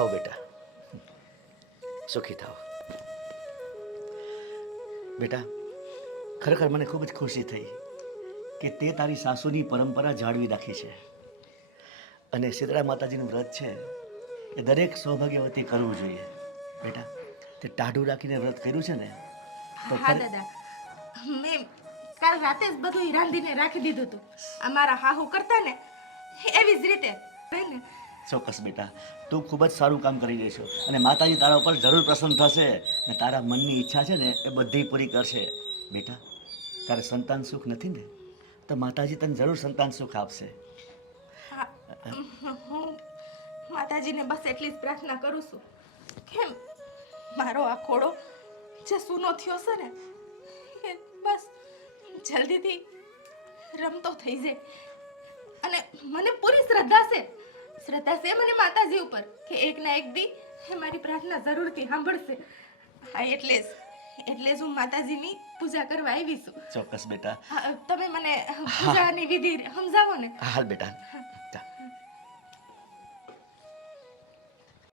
આવો બેટા, સુખી થાઓ. બેટા, ખરેખર મને ખૂબ જ ખુશી થઈ કે તે તારી સાસુની પરંપરા જાળવી રાખી છે. અને શીતળા માતાજીનું વ્રત છે એ દરેક સૌભાગ્યવતી કરવું જોઈએ. બેટા, તે ટાઢું રાખીને વ્રત કર્યું છે ને તો હા દાદા, મેં કાલ રાતે જ બધું રાંધીને રાખી દીધું હતું. અમારા હાહુ કરતા ને એવી જ રીતે ને. ચોક્કસ બેટા, તું ખૂબ જ સારું કામ કરી રહી છો અને માતાજી તારા ઉપર જરૂર પ્રસન્ન થશે અને તારા મનની ઈચ્છા છે ને એ બધી પૂરી કરશે. બેટા, તારે સંતાન સુખ નથી ને તો માતાજી તને જરૂર સંતાન સુખ આપશે. હા, હું માતાજીને બસ એટલી જ પ્રાર્થના કરું છું કે મારો આ ખોડો જે સૂનો થયો છે ને એ બસ જલ્દીથી રમતો થઈ જાય. અને મને પૂરી શ્રદ્ધા છે મને માતાજી ઉપર કે એક ના એક દી એ મારી પ્રાર્થના જરૂરથી સાંભળશે. હા, એટલે જ હું માતાજીની પૂજા કરવા આવી છું. ચોક્કસ બેટા. તમે મને પૂજાની વિધિ સમજાવો ને. હાલ બેટા,